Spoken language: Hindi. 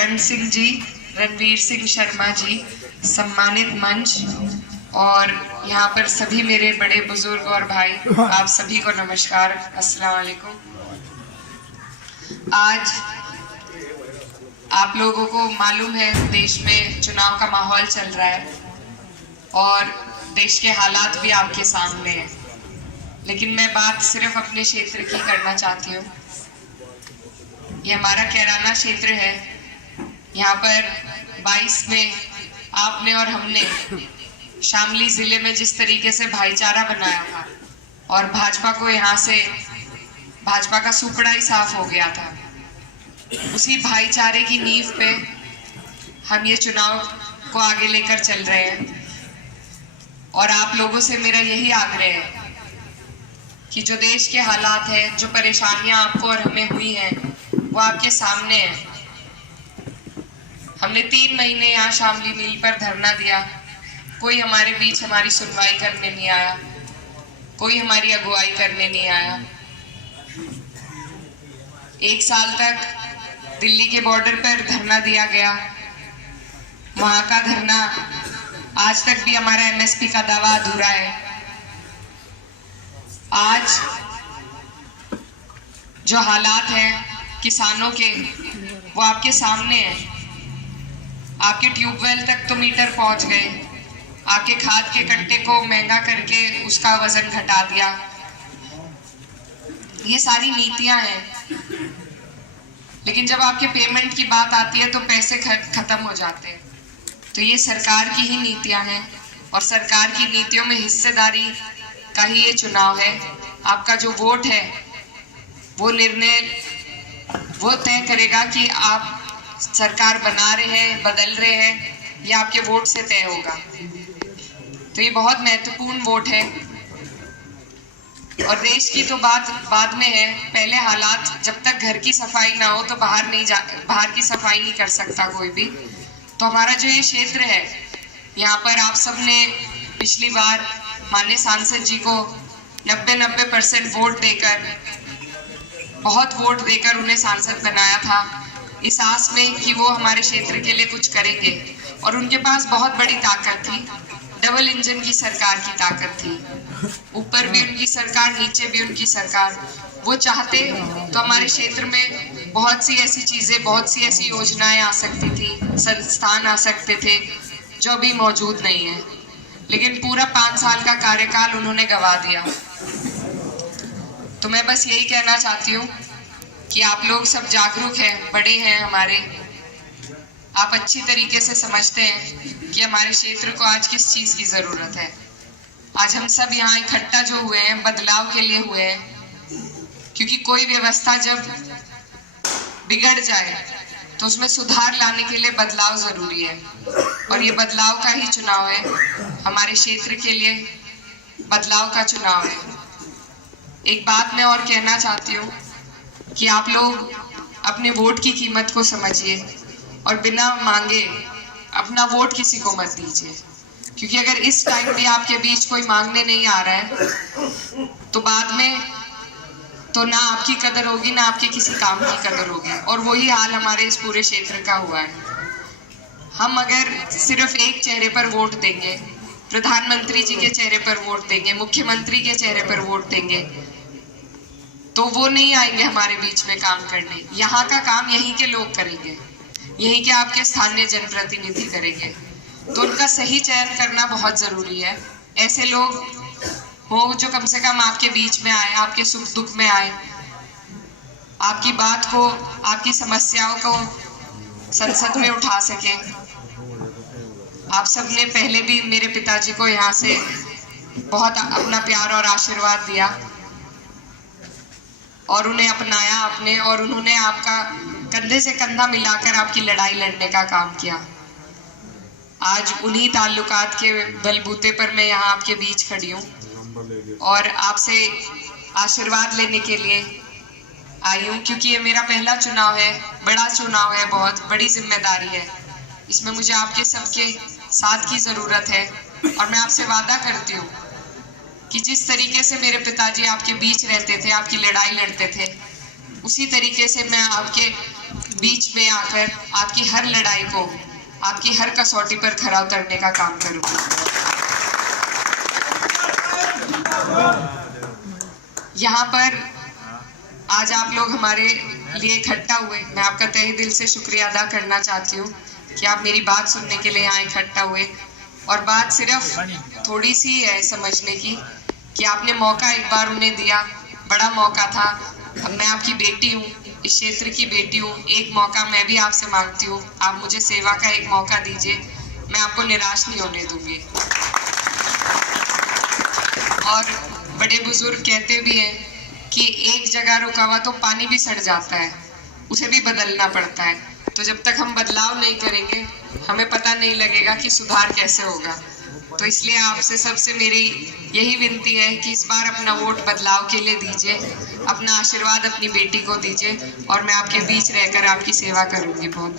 रण सिंह जी, रणवीर सिंह शर्मा जी, सम्मानित मंच और यहाँ पर सभी मेरे बड़े बुजुर्ग और भाई, आप सभी को नमस्कार, अस्सलाम वालेकुम। आज आप लोगों को मालूम है देश में चुनाव का माहौल चल रहा है और देश के हालात भी आपके सामने हैं, लेकिन मैं बात सिर्फ अपने क्षेत्र की करना चाहती हूँ। ये हमारा कैराना क्षेत्र है। यहाँ पर 22 में आपने और हमने शामली जिले में जिस तरीके से भाईचारा बनाया था और भाजपा को यहाँ से भाजपा का सुपड़ा ही साफ हो गया था, उसी भाईचारे की नींव पे हम ये चुनाव को आगे लेकर चल रहे हैं। और आप लोगों से मेरा यही आग्रह है कि जो देश के हालात हैं, जो परेशानियां आपको और हमें हुई हैं, वो आपके सामने है। हमने 3 महीने यहाँ शामली मिल पर धरना दिया, कोई हमारे बीच हमारी सुनवाई करने नहीं आया, कोई हमारी अगुवाई करने नहीं आया। 1 साल तक दिल्ली के बॉर्डर पर धरना दिया गया, वहां का धरना आज तक भी हमारा एमएसपी का दावा अधूरा है। आज जो हालात हैं किसानों के, वो आपके सामने है। आपके ट्यूबवेल तक तो मीटर पहुंच गए, आपके खाद के कट्टे को महंगा करके उसका वजन घटा दिया। ये सारी नीतियां हैं, लेकिन जब आपके पेमेंट की बात आती है तो पैसे खत्म हो जाते हैं। तो ये सरकार की ही नीतियां हैं और सरकार की नीतियों में हिस्सेदारी का ही ये चुनाव है। आपका जो वोट है वो निर्णय वो तय करेगा कि आप सरकार बना रहे हैं, बदल रहे हैं, या आपके वोट से तय होगा। तो ये बहुत महत्वपूर्ण वोट है। और देश की तो बात बाद में है, पहले हालात, जब तक घर की सफाई ना हो तो बाहर की सफाई नहीं कर सकता कोई भी। तो हमारा जो ये क्षेत्र है, यहाँ पर आप सब ने पिछली बार माननीय सांसद जी को 90% वोट देकर, बहुत वोट देकर उन्हें सांसद बनाया था, इस आस में कि वो हमारे क्षेत्र के लिए कुछ करेंगे। और उनके पास बहुत बड़ी ताकत थी, डबल इंजन की सरकार की ताकत थी, ऊपर भी उनकी सरकार, नीचे भी उनकी सरकार। वो चाहते तो हमारे क्षेत्र में बहुत सी ऐसी चीजें, बहुत सी ऐसी योजनाएं आ सकती थी, संस्थान आ सकते थे जो अभी मौजूद नहीं है, लेकिन पूरा 5 साल का कार्यकाल उन्होंने गवा दिया। तो मैं बस यही कहना चाहती हूँ कि आप लोग सब जागरूक हैं, बड़े हैं हमारे, आप अच्छी तरीके से समझते हैं कि हमारे क्षेत्र को आज किस चीज़ की ज़रूरत है। आज हम सब यहाँ इकट्ठा जो हुए हैं, बदलाव के लिए हुए हैं, क्योंकि कोई व्यवस्था जब बिगड़ जाए तो उसमें सुधार लाने के लिए बदलाव ज़रूरी है। और ये बदलाव का ही चुनाव है, हमारे क्षेत्र के लिए बदलाव का चुनाव है। एक बात मैं और कहना चाहती हूँ कि आप लोग अपने वोट की कीमत को समझिए और बिना मांगे अपना वोट किसी को मत दीजिए, क्योंकि अगर इस टाइम भी आपके बीच कोई मांगने नहीं आ रहा है तो बाद में तो ना आपकी कदर होगी, ना आपके किसी काम की कदर होगी। और वही हाल हमारे इस पूरे क्षेत्र का हुआ है। हम अगर सिर्फ एक चेहरे पर वोट देंगे, प्रधानमंत्री जी के चेहरे पर वोट देंगे, मुख्यमंत्री के चेहरे पर वोट देंगे, तो वो नहीं आएंगे हमारे बीच में काम करने। यहाँ का काम यहीं के लोग करेंगे, यहीं के आपके स्थानीय जनप्रतिनिधि करेंगे। तो उनका सही चयन करना बहुत जरूरी है। ऐसे लोग हो जो कम से कम आपके बीच में आए, आपके सुख दुख में आए, आपकी बात को, आपकी समस्याओं को संसद में उठा सके। आप सबने पहले भी मेरे पिताजी को यहाँ से बहुत अपना प्यार और आशीर्वाद दिया और उन्हें अपनाया आपने, और उन्होंने आपका कंधे से कंधा मिलाकर आपकी लड़ाई लड़ने का काम किया। आज उन्हीं ताल्लुकात के बलबूते पर मैं यहाँ आपके बीच खड़ी हूँ और आपसे आशीर्वाद लेने के लिए आई हूँ, क्योंकि ये मेरा पहला चुनाव है, बड़ा चुनाव है, बहुत बड़ी जिम्मेदारी है। इसमें मुझे आपके सबके साथ की ज़रूरत है और मैं आपसे वादा करती हूँ कि जिस तरीके से मेरे पिताजी आपके बीच रहते थे, आपकी लड़ाई लड़ते थे, उसी तरीके से मैं आपके बीच में आकर आपकी हर लड़ाई को, आपकी हर कसौटी पर खरा उतरने का काम करूंगी। यहाँ पर आज आप लोग हमारे लिए इकट्ठा हुए, मैं आपका तहे दिल से शुक्रिया अदा करना चाहती हूँ कि आप मेरी बात सुनने के लिए यहाँ इकट्ठा हुए। और बात सिर्फ थोड़ी सी है समझने की कि आपने मौका एक बार उन्हें दिया, बड़ा मौका था। अब मैं आपकी बेटी हूँ, इस क्षेत्र की बेटी हूँ, एक मौका मैं भी आपसे मांगती हूँ। आप मुझे सेवा का एक मौका दीजिए, मैं आपको निराश नहीं होने दूंगी। और बड़े बुजुर्ग कहते भी हैं कि एक जगह रुका हुआ तो पानी भी सड़ जाता है, उसे भी बदलना पड़ता है। तो जब तक हम बदलाव नहीं करेंगे हमें पता नहीं लगेगा कि सुधार कैसे होगा। तो इसलिए आपसे सबसे मेरी यही विनती है कि इस बार अपना वोट बदलाव के लिए दीजिए, अपना आशीर्वाद अपनी बेटी को दीजिए और मैं आपके बीच रहकर आपकी सेवा करूंगी। बहुत